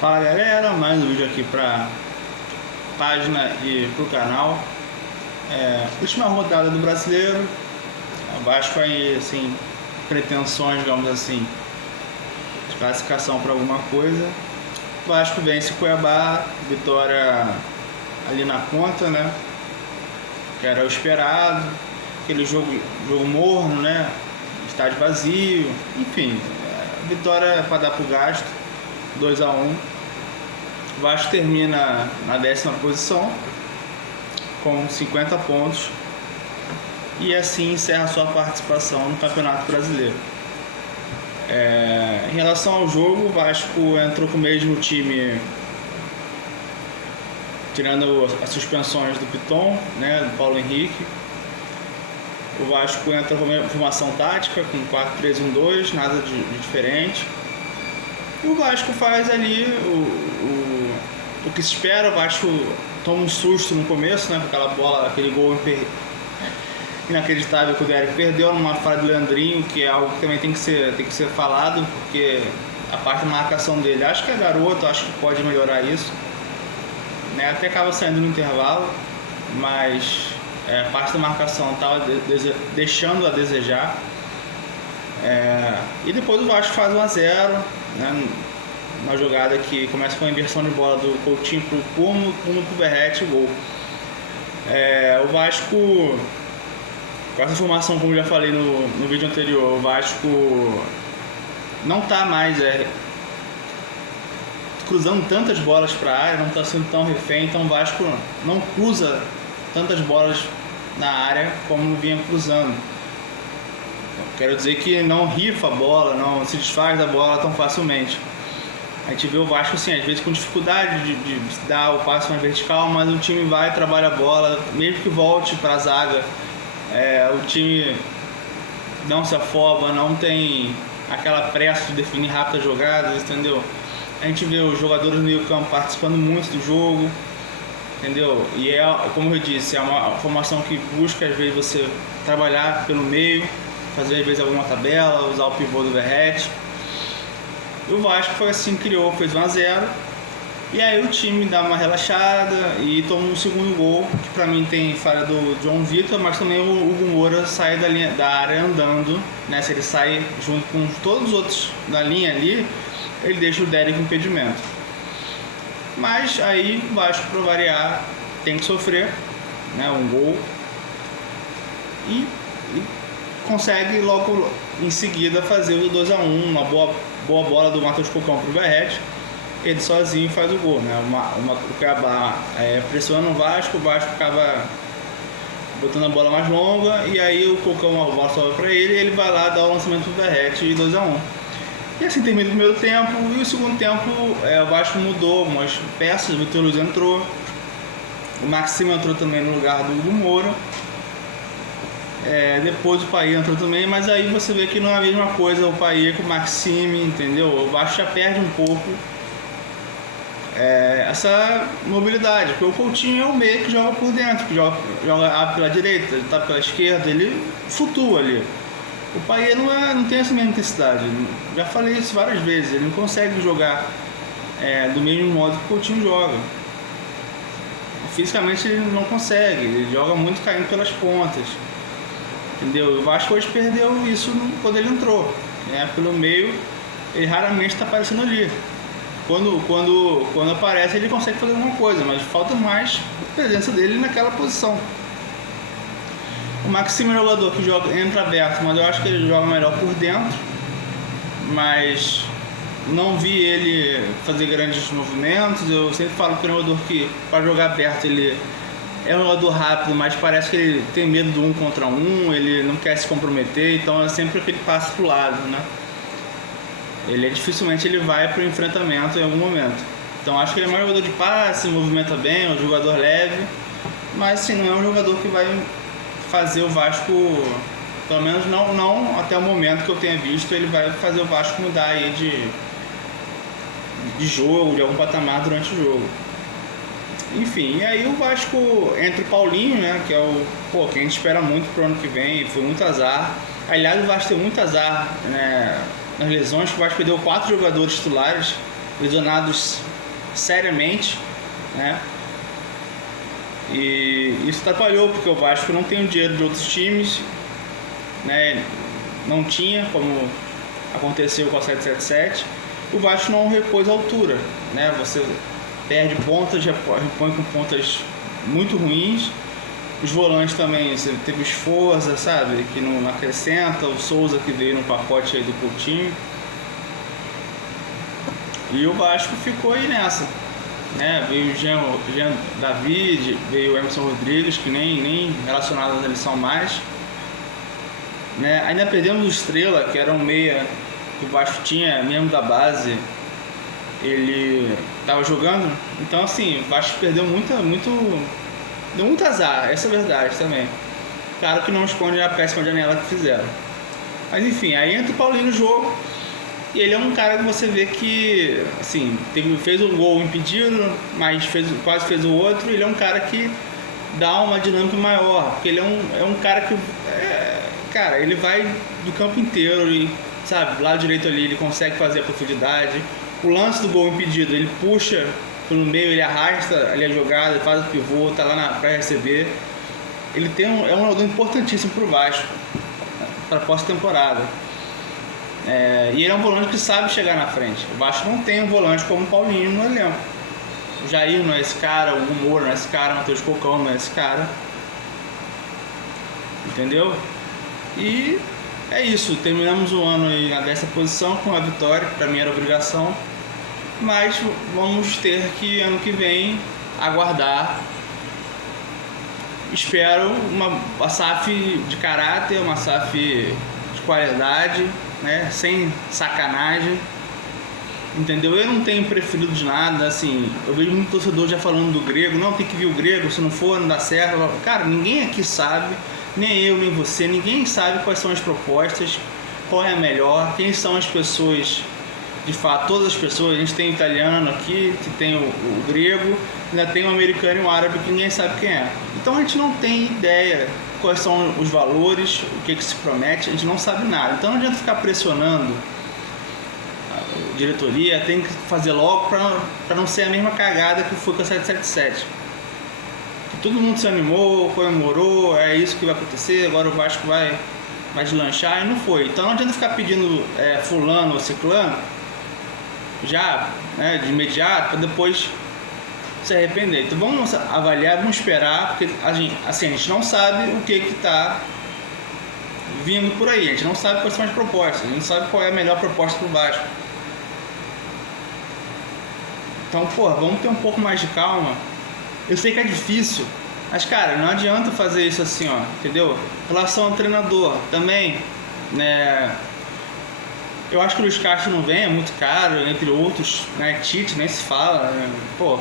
Fala galera, mais um vídeo aqui pra página e pro canal. Última rodada do Brasileiro. O Vasco aí, assim, pretensões, digamos assim, de classificação para alguma coisa. O Vasco vence Cuiabá, vitória ali na conta, né? Que era o esperado. Aquele jogo morno, né? Estádio vazio, enfim, vitória para dar pro gasto. 2-1. O Vasco termina na 10ª posição com 50 pontos e assim encerra sua participação no Campeonato Brasileiro. Em relação ao jogo, o Vasco entrou com o mesmo time, tirando as suspensões do Piton, né, do Paulo Henrique. O Vasco entra com a formação tática com 4-3-1-2, nada de diferente. E o Vasco faz ali o que se espera. O Vasco toma um susto no começo, né? Com aquela bola, aquele gol inacreditável que o Derek perdeu numa falha do Leandrinho, que é algo que também tem que ser falado, porque a parte da marcação dele, acho que é garoto, acho que pode melhorar isso, né? Até acaba saindo no intervalo, mas a parte da marcação estava deixando a desejar. E depois o Vasco faz 1-0, né, uma jogada que começa com a inversão de bola do Coutinho pro Pumo pro Verratti, gol. O Vasco, com essa formação, como já falei no vídeo anterior, o Vasco não está mais cruzando tantas bolas para a área, não está sendo tão refém, então o Vasco não cruza tantas bolas na área como vinha cruzando. Quero dizer que não rifa a bola, não se desfaz da bola tão facilmente. A gente vê o Vasco assim, às vezes com dificuldade de dar o passo mais vertical, mas o time vai, trabalha a bola, mesmo que volte para a zaga, o time não se afoba, não tem aquela pressa de definir rápidas jogadas, entendeu? A gente vê os jogadores no meio campo participando muito do jogo, entendeu? E como eu disse, é uma formação que busca às vezes você trabalhar pelo meio, fazer às vezes alguma tabela, usar o pivô do Verratti. E o Vasco foi assim, fez 1-0. E aí o time dá uma relaxada e toma um segundo gol, que pra mim tem falha do João Vitor, mas também o Hugo Moura sai da área andando, né? Se ele sai junto com todos os outros da linha ali, ele deixa o Derek em impedimento. Mas aí o Vasco, pra variar, tem que sofrer, né, um gol. E consegue logo em seguida fazer o 2-1, uma boa bola do Matheus Cocão pro Verratti. Ele sozinho faz o gol, né? O Cuiabá pressiona o Vasco acaba botando a bola mais longa, e aí o Cocão, a bola sobe pra ele, e ele vai lá dar o lançamento pro Verratti e 2-1. E assim termina o primeiro tempo, e o segundo tempo o Vasco mudou algumas peças, o Vitor Luiz entrou, o Maxime entrou também no lugar do Hugo Moura. Depois o Payet entrou também, mas aí você vê que não é a mesma coisa o Payet com o Maxime, entendeu? O Vasco já perde um pouco essa mobilidade, porque o Coutinho é o meio que joga por dentro, que joga pela direita, ele tá pela esquerda, ele flutua ali. O Payet não tem essa mesma intensidade, já falei isso várias vezes, ele não consegue jogar do mesmo modo que o Coutinho joga. Fisicamente ele não consegue, ele joga muito caindo pelas pontas. Entendeu? O Vasco hoje perdeu isso quando ele entrou, né? Pelo meio, ele raramente está aparecendo ali. Quando aparece, ele consegue fazer alguma coisa, mas falta mais a presença dele naquela posição. O Maxime é um jogador que entra aberto, mas eu acho que ele joga melhor por dentro. Mas não vi ele fazer grandes movimentos. Eu sempre falo que é um jogador que, para jogar aberto, ele é um jogador rápido, mas parece que ele tem medo do 1 contra 1, ele não quer se comprometer, então é sempre aquele passo pro lado, né? Dificilmente ele vai pro enfrentamento em algum momento. Então acho que ele é mais jogador de passe, movimenta bem, é um jogador leve, mas assim, não é um jogador que vai fazer o Vasco, pelo menos não até o momento que eu tenha visto, ele vai fazer o Vasco mudar aí de jogo, de algum patamar durante o jogo. Enfim, e aí o Vasco entra o Paulinho, né, que é que a gente espera muito pro ano que vem, foi muito azar. Aliás, o Vasco tem muito azar, né, nas lesões, que o Vasco perdeu 4 jogadores titulares lesionados seriamente, né? E isso atrapalhou, porque o Vasco não tem o dinheiro de outros times, né? Não tinha, como aconteceu com a 777. O Vasco não repôs a altura, né? Você perde pontas, repõe com pontas muito ruins. Os volantes também, você teve o Esforza, sabe? Que não acrescenta, o Souza que veio no pacote aí do Coutinho. E o Vasco ficou aí nessa, né? Veio o Jean David, veio o Emerson Rodrigues, que nem relacionados à lição mais, né? Ainda perdemos o Estrela, que era um meia que o Vasco tinha, mesmo da base, ele estava jogando. Então assim, o Vasco perdeu deu muito azar, essa é a verdade também. Claro que não esconde a péssima janela que fizeram. Mas enfim, aí entra o Paulinho no jogo. E ele é um cara que você vê que, assim, fez um gol impedido, mas quase fez o outro. Ele é um cara que dá uma dinâmica maior, porque ele é um cara que, cara, ele vai do campo inteiro e, sabe, do lado direito ali ele consegue fazer a profundidade. O lance do gol impedido, ele puxa pelo meio, ele arrasta ali a jogada, faz o pivô, tá lá para receber. Ele é um jogador importantíssimo pro Vasco, para a pós-temporada. E ele é um volante que sabe chegar na frente. O Vasco não tem um volante como o Paulinho no elenco. O Jair não é esse cara, o Humor não é esse cara, o Matheus Cocão não é esse cara. Entendeu? E é isso. Terminamos o ano aí na 10ª posição com a vitória, que pra mim era obrigação. Mas vamos ter que, ano que vem, aguardar. Espero uma SAF de caráter, uma SAF de qualidade, né? Sem sacanagem, entendeu? Eu não tenho preferido de nada, assim. Eu vejo muito torcedor já falando do Grego, não, tem que vir o Grego, se não for não dá certo. Cara, ninguém aqui sabe, nem eu, nem você, ninguém sabe quais são as propostas, qual é a melhor, quem são as pessoas, de fato, todas as pessoas. A gente tem o italiano aqui, que tem o grego, ainda tem o americano e o árabe que ninguém sabe quem é. Então a gente não tem ideia quais são os valores, o que se promete, a gente não sabe nada. Então não adianta ficar pressionando a diretoria, tem que fazer logo para não ser a mesma cagada que foi com a 777. Que todo mundo se animou, comemorou, é isso que vai acontecer, agora o Vasco vai deslanchar, e não foi. Então não adianta ficar pedindo fulano ou ciclano já, né, de imediato, para depois se arrepender. Então vamos avaliar, vamos esperar, porque a gente não sabe o que está vindo por aí, a gente não sabe quais são as propostas, a gente não sabe qual é a melhor proposta para o Vasco. Então, vamos ter um pouco mais de calma. Eu sei que é difícil, mas, cara, não adianta fazer isso assim, ó, entendeu? Em relação ao treinador também, né? Eu acho que o Luiz Castro não vem, é muito caro, entre outros, né? Tite nem se fala, né?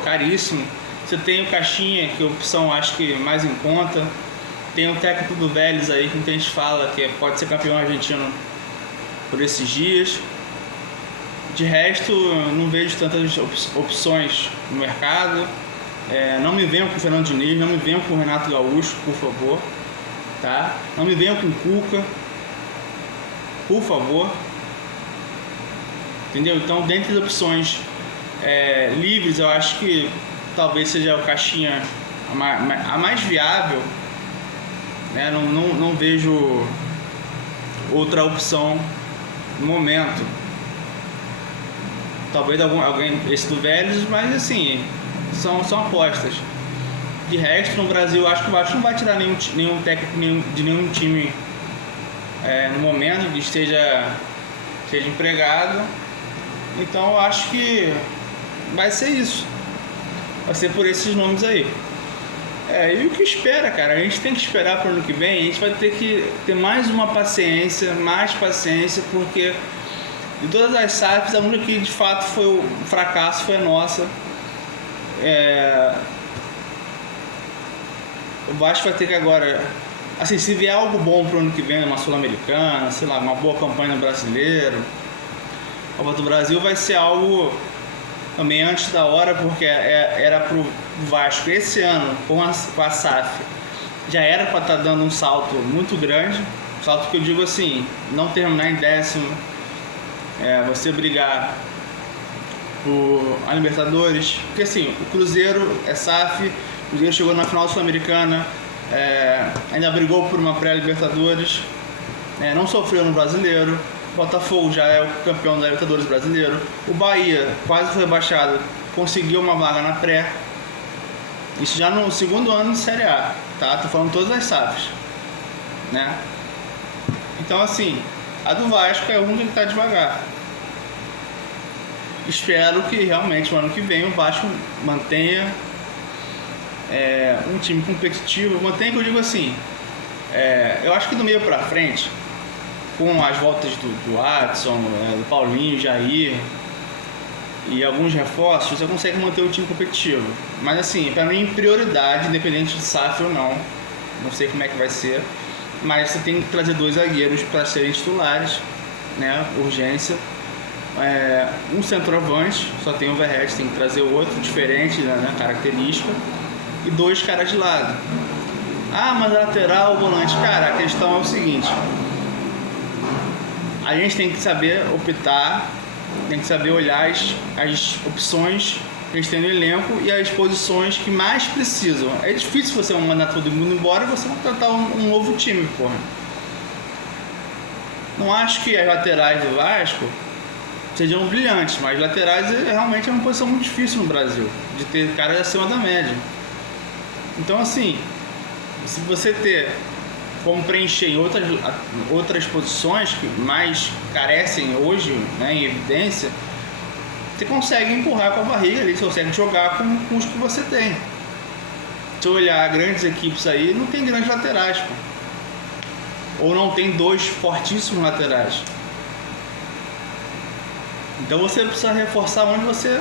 Caríssimo. Você tem o Caixinha, que é a opção acho que mais em conta. Tem o técnico do Vélez aí, que muita gente fala que pode ser campeão argentino por esses dias. De resto, não vejo tantas opções no mercado. Não me venham com o Fernando Diniz, não me venham com o Renato Gaúcho, por favor. Tá? Não me venham com o Cuca, por favor. Entendeu? Então, dentre as opções livres, eu acho que talvez seja o Caixinha a mais viável, né? Não vejo outra opção no momento. Talvez alguém, esse do Vélez, mas assim, são apostas. De resto, no Brasil, eu acho que o Vasco não vai tirar nenhum técnico de nenhum time no momento que esteja empregado. Então eu acho que vai ser isso. Vai ser por esses nomes aí. E o que espera, cara? A gente tem que esperar para o ano que vem. A gente vai ter que ter mais paciência, porque de todas as SAFs, a única que de fato foi o fracasso foi a nossa. O Vasco vai ter que agora, assim, se vier algo bom para o ano que vem, uma Sul-Americana, sei lá, uma boa campanha no Brasileiro, a Copa do Brasil vai ser algo também antes da hora, porque era pro Vasco esse ano, com a SAF, já era para estar dando um salto muito grande, salto que eu digo assim, não terminar em 10º, você brigar a Libertadores. Porque assim, o Cruzeiro é SAF, o Cruzeiro chegou na final sul-americana, ainda brigou por uma pré-Libertadores, não sofreu no Brasileiro. O Botafogo já é o campeão da Libertadores brasileiro. O Bahia quase foi rebaixado, conseguiu uma vaga na pré. Isso já no segundo ano de Série A, tá? Tô falando todas as SAFs, né? Então assim, a do Vasco é uma que tá devagar. Espero que realmente no ano que vem o Vasco mantenha um time competitivo. Mantenha, que eu digo assim, eu acho que do meio pra frente, com as voltas do Adson, do Paulinho, Jair e alguns reforços, você consegue manter o time competitivo. Mas assim, pra mim, prioridade, independente de SAF ou não sei como é que vai ser, mas você tem que trazer 2 zagueiros para serem titulares, né? Urgência. Um centroavante, só tem o Verratti, tem que trazer outro diferente, né? Característica, e 2 caras de lado. Mas lateral, volante, cara, a questão é o seguinte: a gente tem que saber optar, tem que saber olhar as opções que a gente tem no elenco e as posições que mais precisam. É difícil você mandar todo mundo embora e você contratar um novo time, porra. Não acho que as laterais do Vasco sejam brilhantes, mas laterais realmente é uma posição muito difícil no Brasil, de ter caras acima da média. Então assim, se você ter como preencher em outras posições que mais carecem hoje, né, em evidência, você consegue empurrar com a barriga ali, você consegue jogar com os que você tem. Se olhar grandes equipes aí, não tem grandes laterais, pô. Ou não tem 2 fortíssimos laterais. Então você precisa reforçar onde você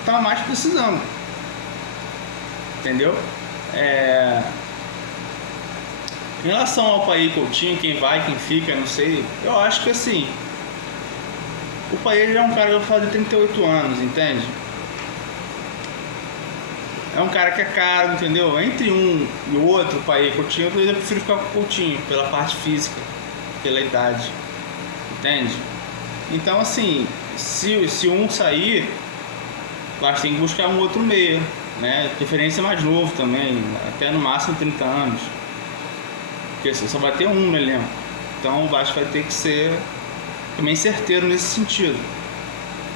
está mais precisando. Entendeu? Em relação ao Paí Coutinho, quem vai, quem fica, não sei. Eu acho que assim, o Paí já é um cara que vai fazer 38 anos, entende? É um cara que é caro, entendeu? Entre um e o outro, o Paí Coutinho, eu prefiro ficar com o Coutinho, pela parte física, pela idade. Entende? Então assim, se um sair, eu acho que tem que buscar um outro meia, né? Preferência mais novo também, até no máximo 30 anos. Porque só vai ter um no elenco. Então o Vasco vai ter que ser também certeiro nesse sentido.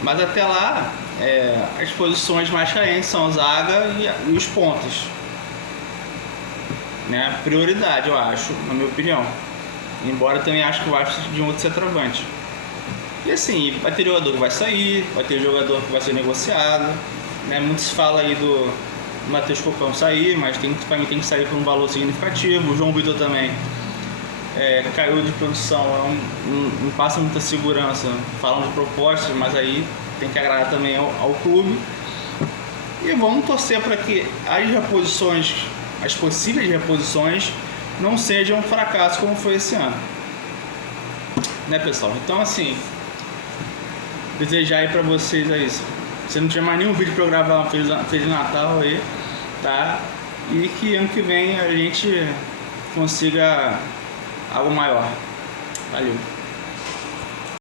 Mas até lá, as posições mais carentes são a zaga e os pontos, né? Prioridade, eu acho, na minha opinião. Embora eu também acho que o Vasco precisa de um outro centroavante. E assim, vai ter jogador que vai sair, vai ter jogador que vai ser negociado, né? Muito se fala aí do Matheus Cocão sair, mas para mim tem que sair por um valor significativo. O João Vitor também caiu de produção, não passa muita segurança, falam de propostas, mas aí tem que agradar também ao clube. E vamos torcer para que as possíveis reposições não sejam um fracasso como foi esse ano, né, pessoal? Então assim, desejar aí pra vocês aí, se não tiver mais nenhum vídeo pra eu gravar, um Feliz Natal aí, tá? E que ano que vem a gente consiga algo maior. Valeu!